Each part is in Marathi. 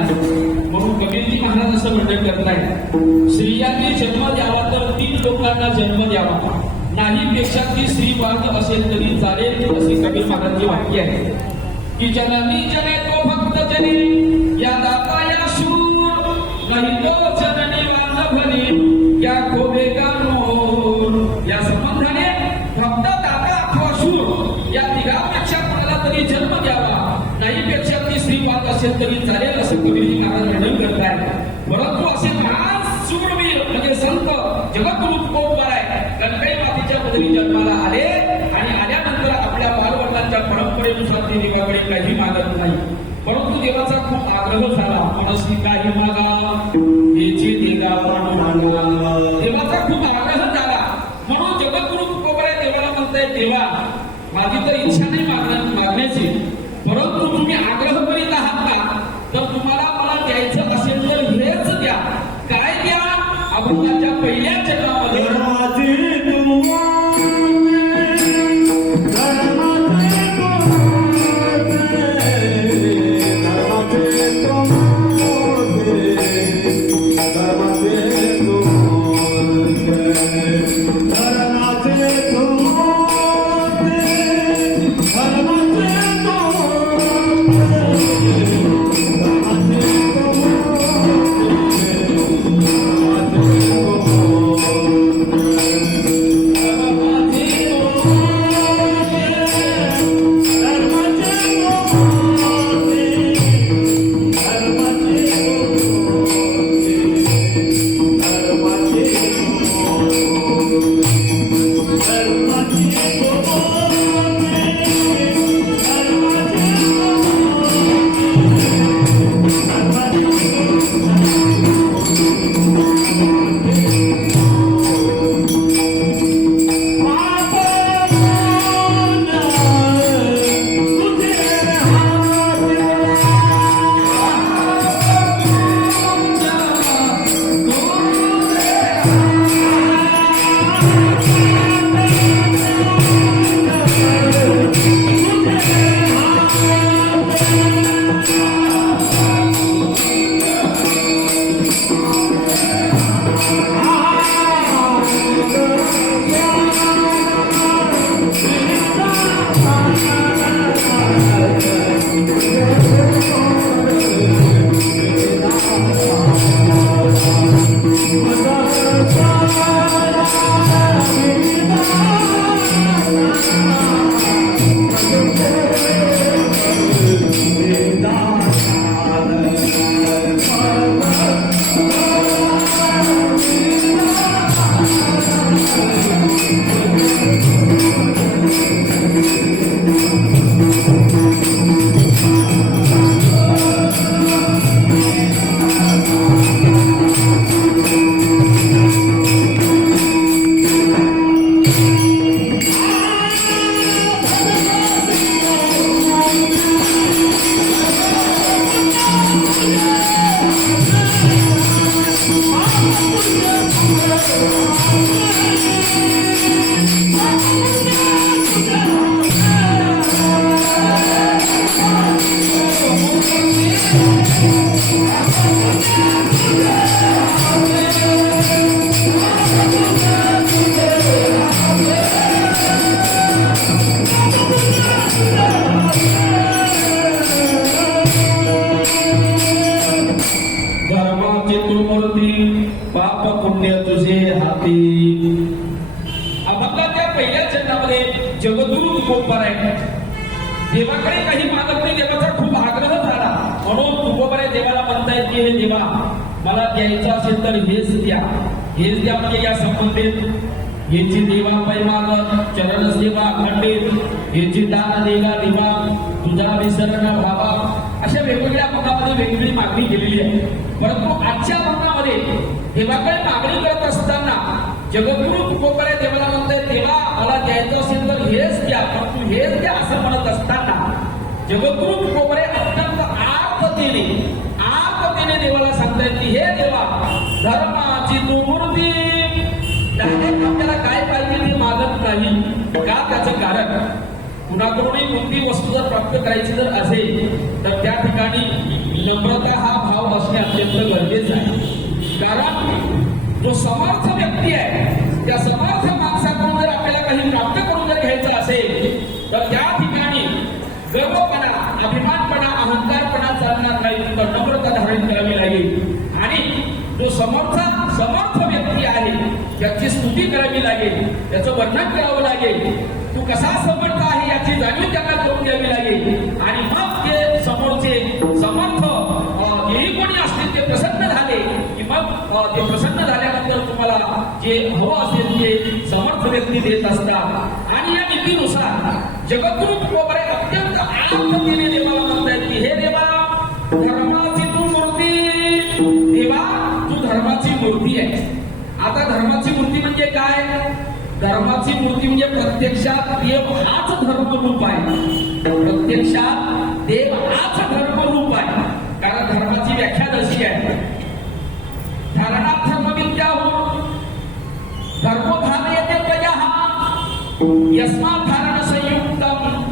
नाही. म्हणून कबीरजी महाराज असं वर्णन करतायत, स्त्रियांनी जन्म द्यावा तर 3 लोकांना जन्म द्यावा, नाही पेक्षा ती स्त्री वाद असेल तरी चालेल, असे कबीर महाराजांचे वाक्य आहे. की जननी जने तो भक्त जनी या दाता या शूर, नाही तो जननी वांधवनी या गोवेगानो. या संबंधाने भक्त दाता अथवा शूर या तिघांपेक्षा कोणाला तरी जन्म द्यावा, नाही पेक्षा ती स्त्री वाद असेल तरी चालेल, असं कबीरजी महाराज वर्णन करतायत. परंतु असे महान शूरवीर म्हणजे संत जगद्गुरु तुकोबार आहे, गणपती मातीच्या बदली जन्माला आले आणि आल्यानंतर आपल्या बालवडिलांच्या परंपरेनुसार ते देवाकडे काही मागत नाही. परंतु देवाचा खूप आग्रह झाला, मनसी काही मागा याची देगा पण मागा. देवाचा खूप आग्रह झाला, म्हणून जगद्गुरु तुकोबार देवाला म्हणताय, देवा माझी तर इच्छा नाही मागण्याची, परंतु तुम्ही आग्रह करीत आहात का, तर तुम्हाला मला द्यायचं असेल तर हेच द्या. काय द्या? अभंगाच्या पहिल्या जन्मामध्ये जगद्गुरु तुकोबार आहे. देवाकडे काही मागत नाही, देवाचा खूप आग्रह झाला, म्हणून तुकोबार देवाला म्हणतायत की हे देवा मला द्यायचं असेल तर हेच द्या. हेच द्या म्हणजे या संबंधित याची देवा पैमागत चरण सेवा खंडित याची दान देवा देवा तुझा विसरण व्हावा, अशा वेगवेगळ्या पदामध्ये वेगवेगळी मागणी केलेली आहे. परंतु आजच्या पदामध्ये देवाकडे मागणी करत असताना जगद्गुरु तुकोबार देवाला म्हणताय देवा मला द्यायचं असेल तर हेच द्या, पण तू हेच द्या असं म्हणत असताना जगद्गुरु तुकोबार अत्यंत आर्ततेने देवाला सांगतायत की हे देवा धर्माची तू मूर्ती. डायरेक्ट आपल्याला काय पाहिजे ते मागत नाही का? त्याचं कारण कुणाकडूनही कोणती वस्तू जर प्राप्त करायची जर असेल तर त्या ठिकाणी नम्रता हा भाव असणे अत्यंत गरजेचं आहे. कारण जो समर्थ व्यक्ती आहे त्या समर्थ माणसाकडून जर आपल्याला काही प्राप्त करून जर घ्यायचं असेल तर त्या ठिकाणी गर्वपणा, अभिमानपणा, अहंकारपणा चालणार नाही, तर नम्रता धारण करावी लागेल. आणि जो समर्थ व्यक्ती आहे त्याची स्तुती करावी लागेल, त्याचं वर्णन करावं लागेल, तू कसा समर्थ आहे याची जाणीव त्यांना करून द्यावी लागेल. आणि मग ते समोरचे समर्थ जेही कोणी असतील ते प्रसन्न झाले की मग ते प्रसन्न झाल्यानंतर तुम्हाला जे हवं असेल ते समर्थ व्यक्ती देत असतात. आणि या नीतीनुसार जगद्गुरु तुकोबारे अत्यंत आनंदीने देवाला म्हणतायत की हे देवा, धर्माची तू मूर्ती, देवा तू धर्माची मूर्ती आहे. आता धर्माची मूर्ती म्हणजे काय? धर्माची मूर्ती म्हणजे प्रत्यक्षात देव हाच धर्मरूप आहे. प्रत्यक्षात देव हाच धर्मरूप आहे. कारण धर्माची व्याख्या अशी आहे, धारणात धर्मविद्या हो धर्मोधारयते तयः यस्मात् धारण संयुक्तम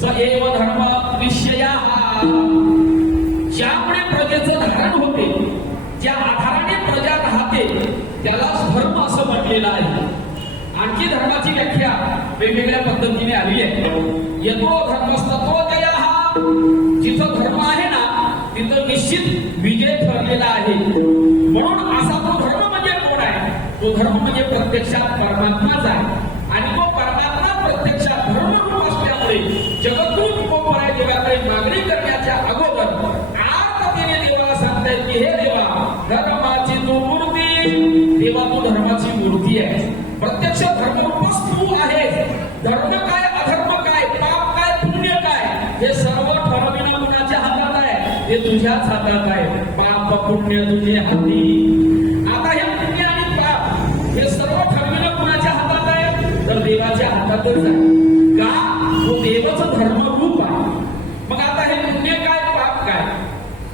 स एव धर्म विषयः. ज्यामुळे प्रजेचं धारण होते, ज्या आधाराने प्रजा राहते त्यालाच धर्म असं म्हटलेलं आहे. आणखी धर्माची व्याख्या वेगवेगळ्या पद्धतीने आली आहे. यतो धर्मस्ततो जयः, जिथं धर्म आहे ना तिथं निश्चित विजय ठरलेला आहे. म्हणून असा तो धर्म म्हणजे कोण आहे? तो धर्म म्हणजे प्रत्यक्षात परमात्माच आहे. आणि तो परमात्मा प्रत्यक्षात धर्मरूप असल्यामुळे जगद्गुरु तुकोबाराय देवाकडे मागणी करण्याच्या अगोदर आर्ततेने देवाला सांगतायत की हे देवा, धर्माची तू मूर्ती, देवा तू धर्माची मूर्ती आहे. प्रत्यक्ष धर्मरूपच तू आहेस. धर्म काय, अधर्म काय, पाप काय, पुण्य काय, हे सर्व ठरविणं कुणाच्या हातात आहे? हे तुझ्याच हातात आहे. पाप पुण्य तुझे हाती. आता हे पुण्य आणि पाप हे सर्व ठरविणं कुणाच्या हातात आहे? तर देवाच्या हातातच आहे. का? तो देवच धर्मरूप आहे. मग आता हे पुण्य काय, पाप काय?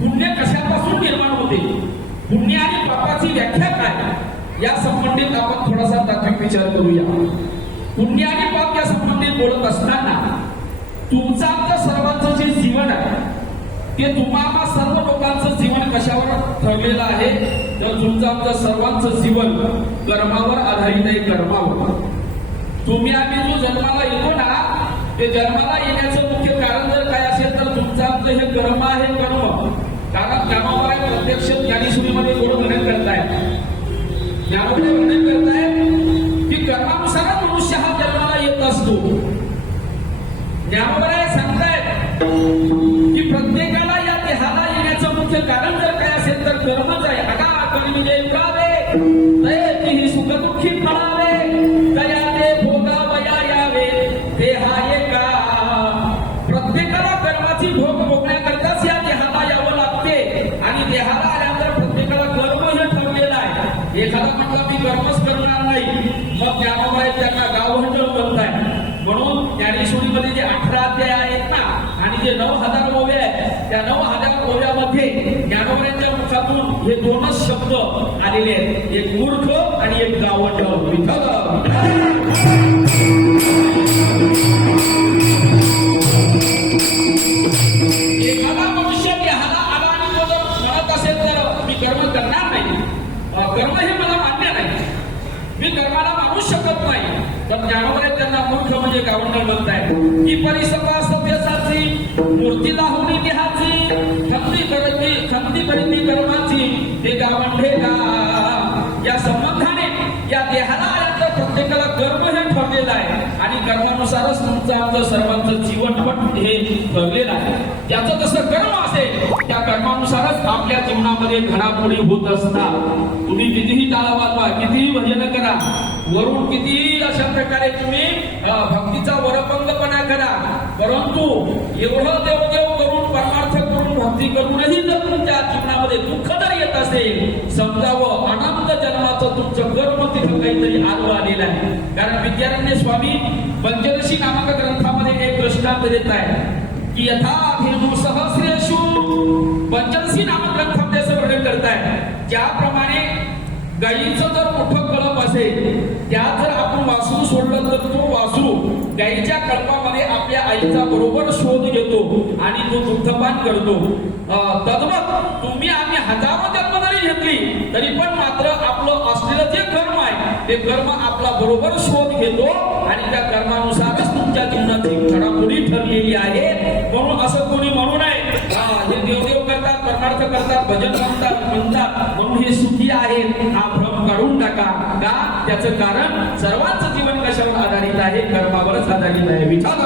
पुण्य कशापासून निर्माण होते? पुण्य आणि पापाची व्याख्या काय या संबंधित आपण थोडासा तात्विक विचार करूया. पुण्य आणि पाप या संबंधित बोलत असताना तुमचं आमचं सर्वांचं जे जीवन आहे ते तुम्हाला सर्व लोकांचं जीवन कशावर ठरलेलं आहे? तर तुमचं आमचं सर्वांचं जीवन कर्मावर आधारित आहे. कर्मावर. तुम्ही आम्ही जो जन्माला येतो ना, ते जन्माला येण्याचं मुख्य कारण जर काय असेल तर तुमचं आमचं हे कर्म आहे. कर्म. कारण कर्मावर प्रत्यक्ष ज्ञानेश्वरीमध्ये थोडं वर्णन करताय. ज्ञानोबा वर्णन करताय की कर्मानुसार मनुष्य हा जन्माला येत असतो. ज्ञानोबा सांगतायत की प्रत्येकाला या देहाला येण्याचं मुख्य कारण जर काय असेल तर कर्मच आहे. अगा म्हणजे गावे तयेही सुख दुःखी फळावे, दयाने भोगावया यावे देहा एका. प्रत्येकाला कर्माची भोग भोगण्याकरताच या देहाला यावं लागते. आणि देहाला आल्यानंतर प्रत्येकाला कर्म हे ठरलेलं आहे. एखादा म्हटला मी कर्मच करणार नाही, मग ज्ञानोबा त्यांना गावहंड म्हणताय. म्हणून ज्ञानेश्वरीमध्ये जे 18 अध्याय आहेत ना आणि जे 9000 ओव्या आहेत, त्या 9000 ओव्यामध्ये ज्ञानोबांच्या मुखातून हे दोनच शब्द आलेले आहेत, एक मूर्ख आणि एक गावंढ. एखादा मनुष्य देहाला आला आणि तो जर म्हणत असेल तर मी कर्म करणार नाही, कर्म हे मला मान्य नाही, मी कर्माला मानू शकत नाही, तर ज्ञानोबा त्यांना मूर्ख म्हणजे गावंढ म्हणताय. की परिसभा सत्याची मूर्ती लावून देहाची, खंती करीती कर्माची हे गावंढे का. या संबंधाने या देहाला आल्यानंतर प्रत्येकाला कर्म हे ठरलेलं आहे. आणि कर्मानुसारच तुमचं आमचं सर्वांचं जीवनपट हे ठरलेलं आहे. त्याचं जसं कर्म असेल त्या कर्मानुसारच आपल्या जीवनामध्ये घडामोडी होत असतात. तुम्ही कितीही टाळा वाजवा, कितीही भजन करा, वरून कितीही अशा प्रकारे तुम्ही भक्तीचा वरपंगपणा करा, परंतु एवढं देवदेव करून परमार्थ करून भक्ती करूनही जर तुमच्या जीवनामध्ये दुःख जर येत असेल, समजावं अनंत जन्माचं तुमचं कर्म तिथं काहीतरी आडवं आलेलं आहे. कारण विद्यारण्य स्वामी पंचदशी नामक ग्रंथामध्ये एक दृष्टांत देत आहे की यथा धेनु सहस्रेषु, पंचदशी नामक ग्रंथामध्ये असं वर्णन करताय, ज्याप्रमाणे गायीचं जर मोठं कळप असेल त्यात जर आपण वासरू सोडलं तर तो वासरू गाईच्या कळपामध्ये आपल्या आईचा बरोबर शोध घेतो आणि तो दुग्धपान करतो. तद्वत तुम्ही आम्ही हजारो जन्म जरी घेतली तरी पण मात्र आपलं असलेलं जे कर्म आहे ते कर्म आपला बरोबर शोध घेतो आणि त्या कर्मानुसारच तुमच्या जीवनाची घडामोडी ठरलेली आहे. म्हणून असं कोणी म्हणू नये हे देवदेव करतात, परमार्थ करतात, भजन म्हणतात म्हणून हे सुखी आहेत, हा भ्रम काढून टाका. का? त्याचं कारण सर्वांचं जीवन कशावर आधारित आहे? कर्मावरच आधारित आहे. विचार